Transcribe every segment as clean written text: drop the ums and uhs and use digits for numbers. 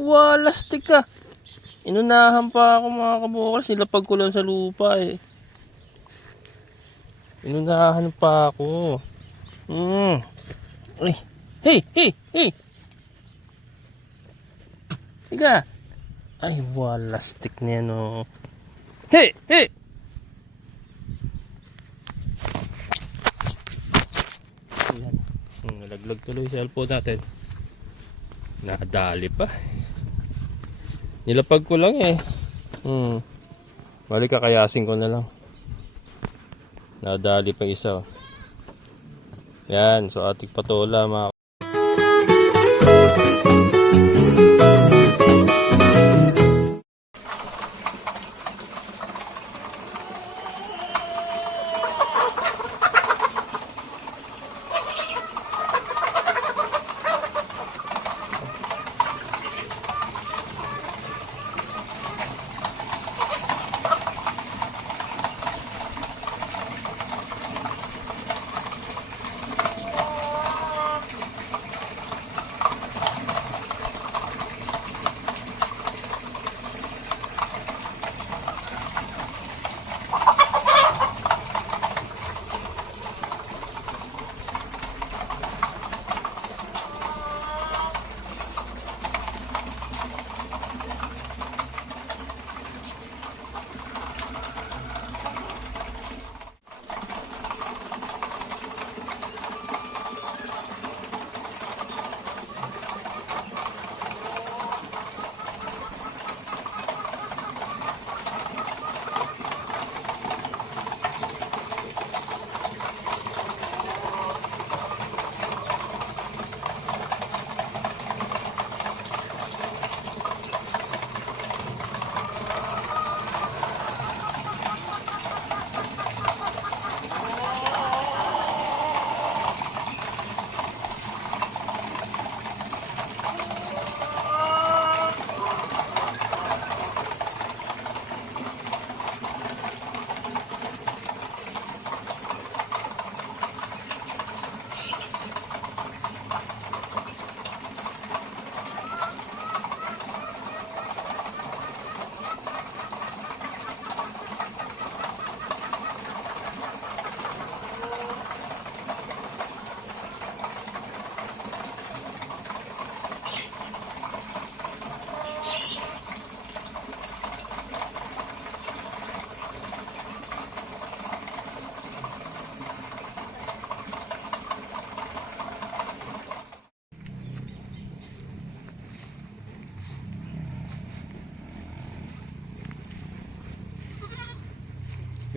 walastik ka. Inunahan pa ako mga kabukals. Nilapag ko lang sa lupa eh. Inunahan pa ako. Ay. Hey, hey, hey. Tiga. Ay, walastik na yan oh. Hey, hey. Ayan. Nalaglag tuloy yung cellphone natin. Nakadali pa. Nilapag ko lang eh. Balik kakayasin ko na lang. Nadali pa isa. Yan, so ating patola mga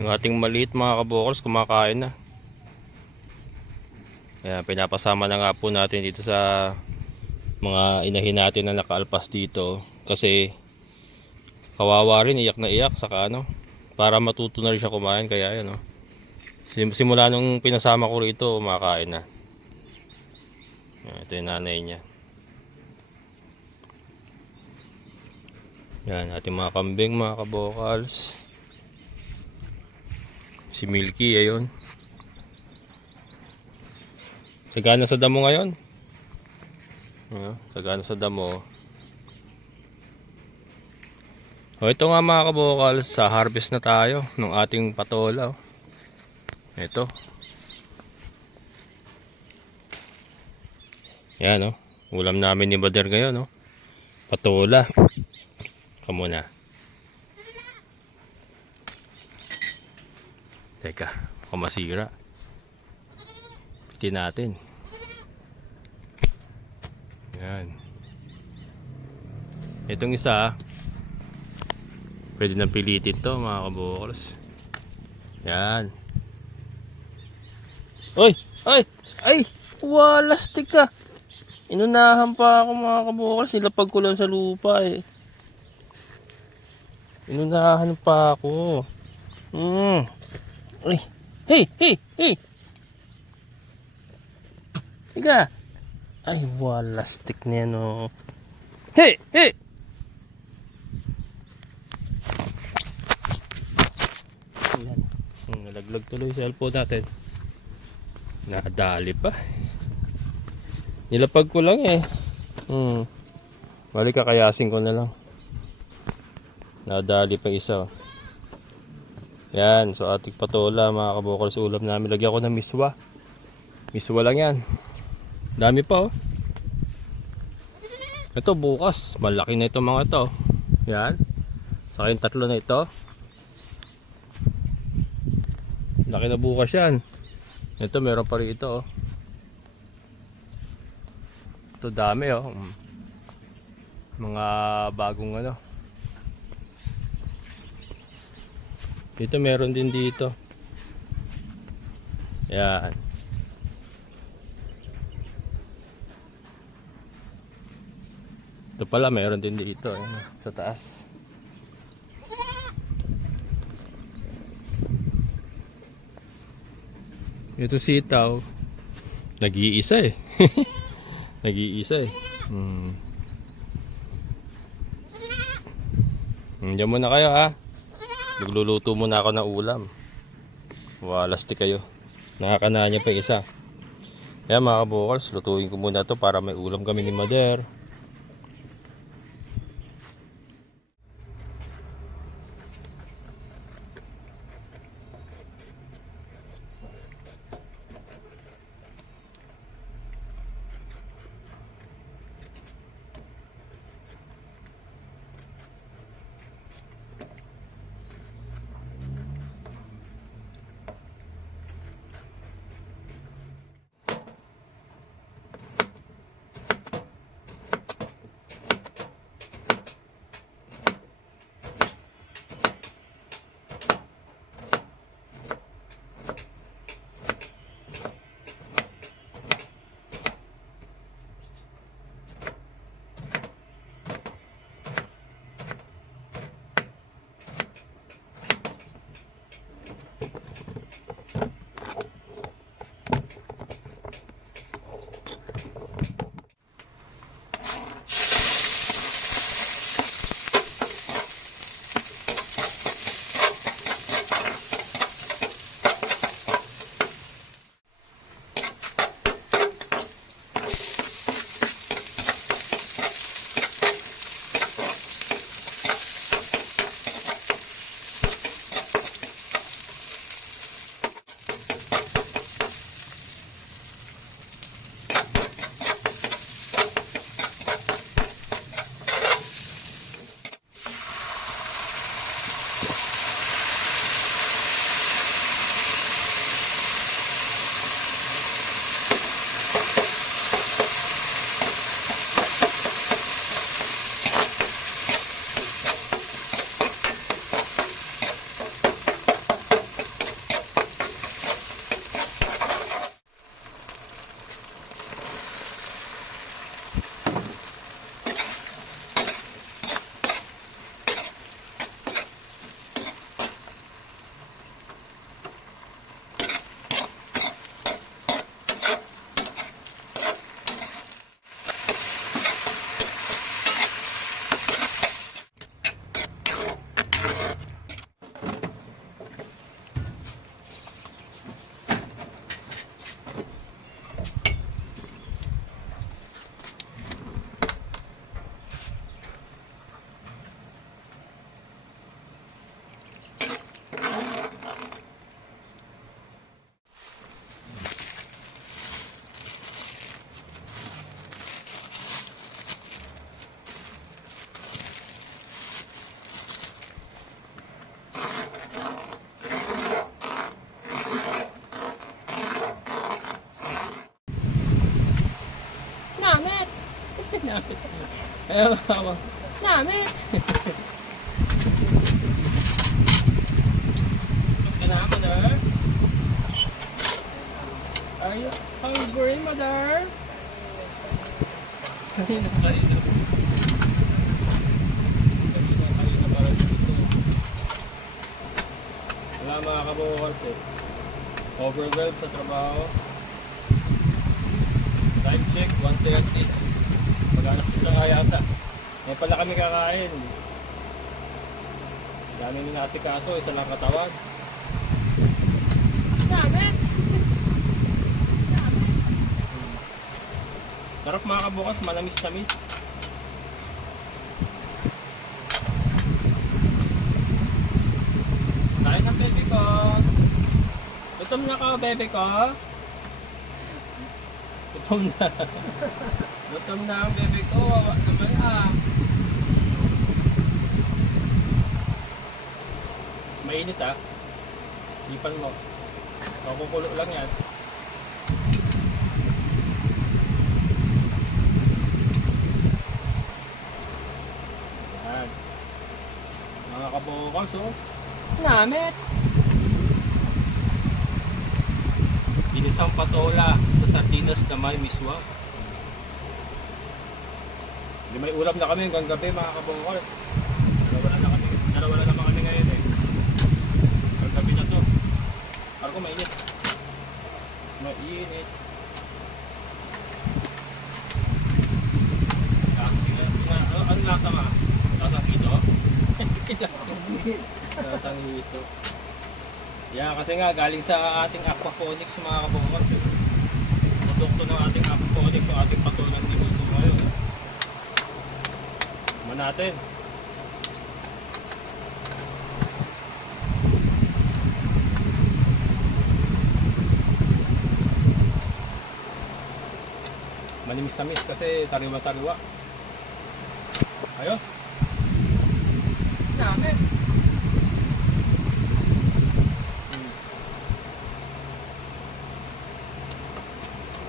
yung ating maliit mga kabukals kumakain na. Kaya pinapasama na nga po natin dito sa mga inahin natin na nakaalpas dito. Kasi kawawa rin, iyak na iyak. Saka ano, para matuto na rin siya kumain. Kaya yan simula nung pinasama ko rito, kumakain na. Ito yung nanay niya. Yan, ating mga kambing mga kabukals. Si Milky, ayun. Sagana sa damo ngayon. Sagana sa damo. Ito nga mga kabukals, sa harvest na tayo ng ating patola. Ito. Yan ulam namin ni Bader ngayon patola. Kamu na. Teka, baka masira. Pitin natin. Yan. Itong isa, pwede nang pilitin to mga kabukals. Yan. Oy! Ay! Ay! Walastik ka! Inunahan pa ako mga kabukals. Nilapag ko lang sa lupa eh. Inunahan pa ako. Ay! Hey! Hey! Hey! Tiga! Ay, walastik na yan Hey! Hey! Ayan. Nalaglag tuloy yung cellphone natin. Nakadali pa. Nilapag ko lang eh. Bali kakayasin ko na lang. Nadali pa isa. Oh. Yan, so ating patola mga kabukal sa ulam namin. Lagyan ko ng miswa. Miswa lang yan. Dami pa oh. Ito bukas, malaki na ito mga ito. Yan. Saka yung tatlo na ito. Laki na bukas yan. Ito meron pa rin ito oh. Ito dami oh. Mga bagong ano. Dito meron din dito. Yan. Ito pala meron din dito sa taas. Ito sitaw. Nag-iisa eh. Nag-iisa eh. Diyan muna kayo ha. Nagluluto muna ako ng ulam. Walasti kayo. Nakakanaan niya pa isa. Kaya mga kabukals, lutuin ko muna to para may ulam kami ni Mother. Ayaw ako. Namin. Kailangan mo na. Are you hungry, mother? Kanina para dito. Wala mga kabukals eh. Overwhelmed sa trabaho. Time check, 1:30. Mag-alas isa nga yata. Ngayon pala kami kakain. Dami nyo naasikaso, isa lang katawag. Namin. Sarap mga kabukas, malamis-tamis. Bebe ko. Gutom na ka, bebe ko. Gutom na. Gutom na ang bebe ko. Wawa naman ah. Mainit ah. Ipan mo. Makukulo lang yan. Yan. Mga kabukals oh. Namit! Ginisang patola sa sardinas na may miswa. Hindi may ulam na kami hanggang gabi mga kabukals. Dalawa na naman kami ngayon eh. Hanggang gabi na to. Parang ko mainit. Mainit. Ano lasa nga? Lasang hito? Lasang hito. Yan kasi nga galing sa ating aquaponics mga kabukals. Produkto ng ating aquaponics o ating patulang niluto ngayon. Naman natin. Manimis-tamis kasi sariwa-sariwa. Ayos. Dami.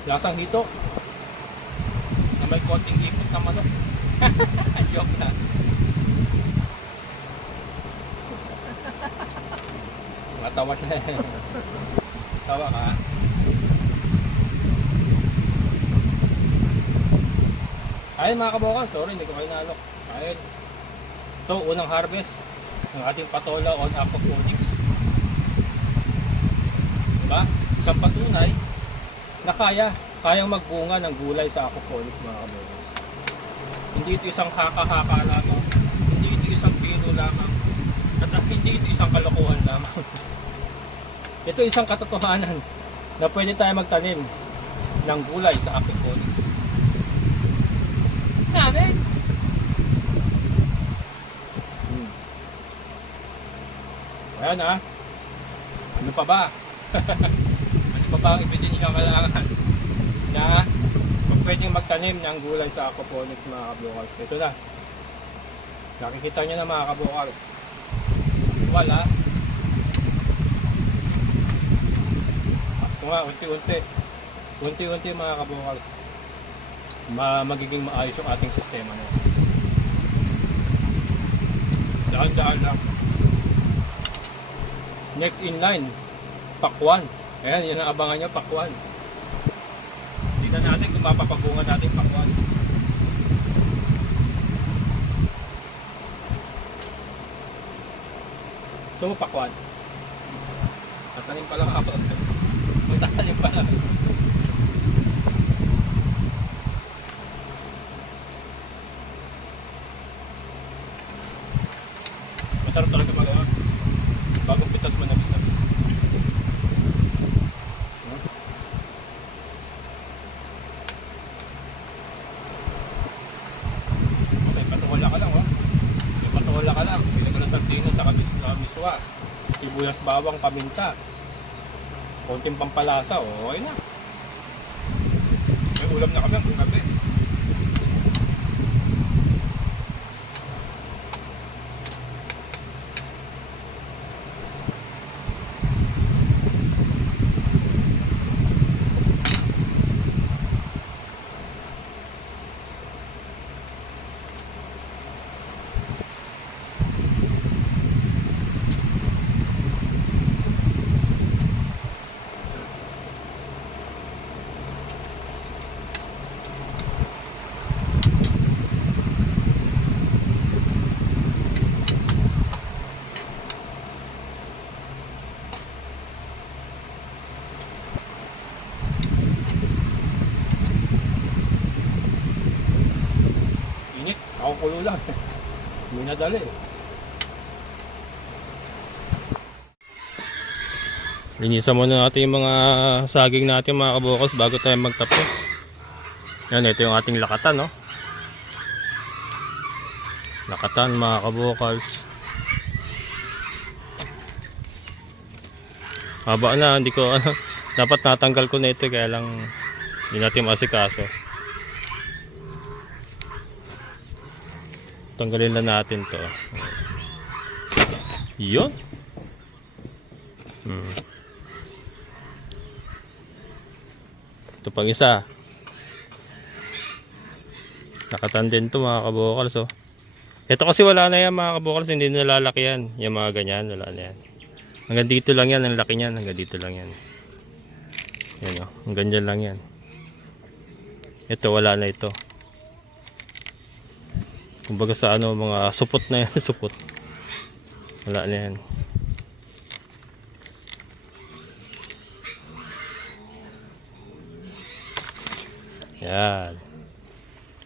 Lasang dito. Na may konting ipot na manok. Joke na. Matawa siya. Tawa ka. Ayun mga kabukals, sorry hindi ko kayo nalok. Ayun. Ito, unang harvest ng ating patola on aquaponics. Diba? Isang patunay na kayang magbunga ng gulay sa aquaponics mga kabukals. Hindi ito isang haka-haka lamang. Hindi ito isang biro lamang. At hindi ito isang kalokohan lamang. Ito isang katotohanan na pwede tayo magtanim ng gulay sa aquaponics. Namin. Ayan ah. Ano pa ba? Ano pa ba ang ebidensya kailangan na pwedeng magtanim ng gulay sa aquaponics mga kabukals? Ito na. Nakikita nyo na mga kabukals. Wala. Ito nga, unti-unti. Unti-unti mga kabukals. Magiging maayos yung ating sistema na. Daan-daan lang. Next in line, pakwan. Ayan, yan ang abangan nyo, pakwan. Tingnan natin kung mapapagungan natin pakwan. So, pakwan. Tatanim pa lang ako. Magtatanim pa lang. Masarap talaga magawa. Bagong pitas mo na bisa. Okay, patuwala ka lang oh. Okay, patuwala ka lang. Sila ko na sardinas sa miswa. Sibuyas, bawang, paminta. Konting pampalasa, okay na. May ulam na kami ang gabi. Kulo lang. Hindi nadali. Linisan muna natin yung mga saging natin mga kabukals bago tayo magtapos. Yan, ito yung ating lakatan, no? Lakatan mga kabukals. Haba na, hindi ko ano, dapat natanggal ko na ito kaya lang hindi natin masikaso. Tanggalin lang natin to. Yun. Ito pang isa. Nakatandem to mga kabokals oh. Ito kasi wala na yan mga kabokals, hindi nalalaki yan. Yung mga ganyan, wala na yan. Hanggang dito lang yan, ang laki niyan, hanggang dito lang yan. Yan oh, hanggang dyan lang yan. Ito wala na ito. Kumbaga sa ano, mga supot na yan, supot. Wala na yan. Yan.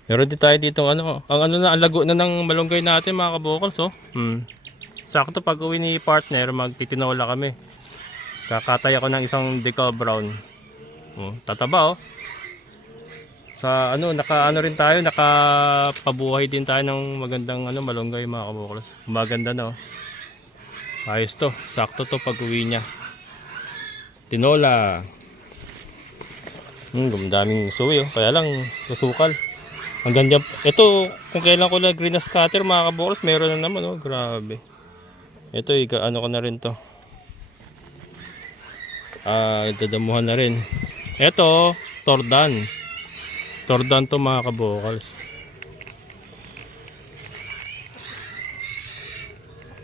Meron din tayo dito ano, ang ano na, ang lago na ng malunggay natin mga kabokals oh. Sakto pag uwi ni partner, magtitinola kami. Kakatay ako ng isang decal brown. Tataba oh. Sa ano, naka ano rin tayo, nakapabuhay din tayo ng magandang ano malunggay mga kabokals. Maganda no. Ayos to, sakto to pag uwi niya. Tinola. Daming suwi oh, kaya lang susukal. Ang ganda. Ito, kung kailan ko na green na scatter mga kabokals, meron na naman oh, grabe. Ito, ano ko na rin to. Dadamuhan na rin. Ito, tordan. Tordan to mga kabokals.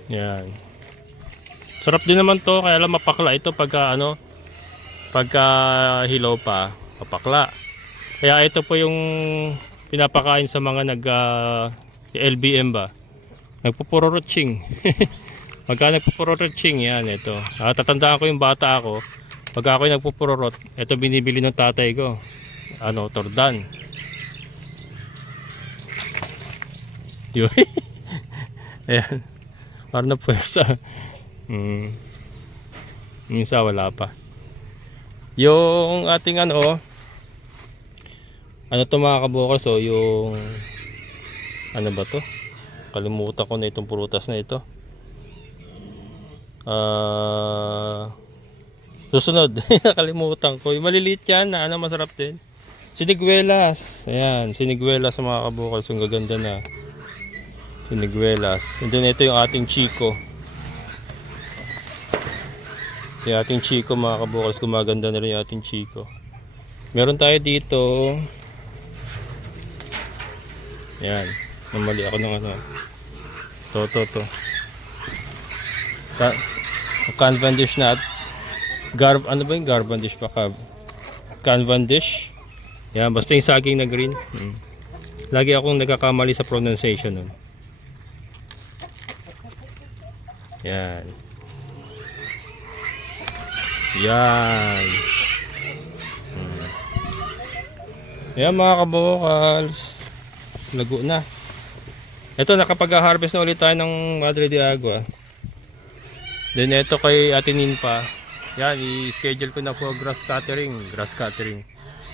Yan. Sarap din naman to, kaya lang mapakla ito pagka ano, pagka hilaw pa, mapakla. Kaya ito po yung pinapakain sa mga LBM ba, nagpupurorotsing. Pagka nagpupurorotsing yan, ito tatandaan ko yung bata ako, pagka ako nagpupurorot, ito binibili ng tatay ko, ano, tordan. Yun. Ayan, parang na pwersa. Minsan wala pa yung ating ano to mga kabokals oh, yung ano ba to, kalimutan ko na itong prutas na ito. Susunod. Nakalimutan ko yung maliliit yan na ano, masarap din, siniguelas. Ayan, siniguelas sa mga kabokals, yung gaganda na siniguelas. And then ito yung ating chiko. Yung ating chiko mga kabokals, gumaganda na rin yung ating chiko. Meron tayo dito. Yan, namali ako ng ano. To. Canvendish na. Ano ba yung Garbandish pa ka? Canvendish. Yan, basta yung saging na green. Lagi akong nagkakamali sa pronunciation nun. Yan. Yan. Yan mga kabokals. Lago na. Ito, nakapag-harvest na ulit tayo ng Madre de Agua. Then ito kay Ate Ninpa. Yan, i-schedule ko na po grass cuttering.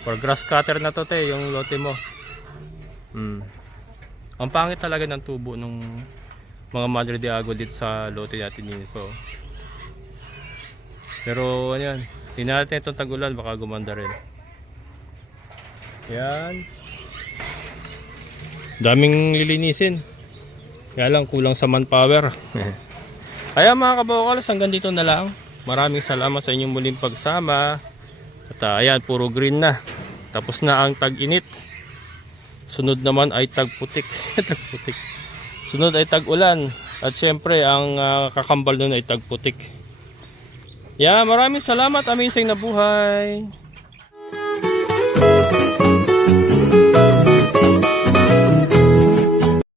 For grass cutter na to te, yung lote mo. Ang pangit talaga ng tubo ng mga Madre de Agua dito sa lote natin Ninpa. Pero ano yan, tingnan natin itong tag-ulan, baka gumanda rin. Yan. Daming lilinisin. Kaya lang kulang sa manpower. Kaya mga kabokals, hanggang dito na lang. Maraming salamat sa inyong muling pagsama. At ayan, puro green na. Tapos na ang tag-init. Sunod naman ay tag-putik. Tag-putik. Sunod ay tag-ulan. At syempre, ang kakambal nun ay tag-putik. Yeah, maraming salamat. Amazing na buhay.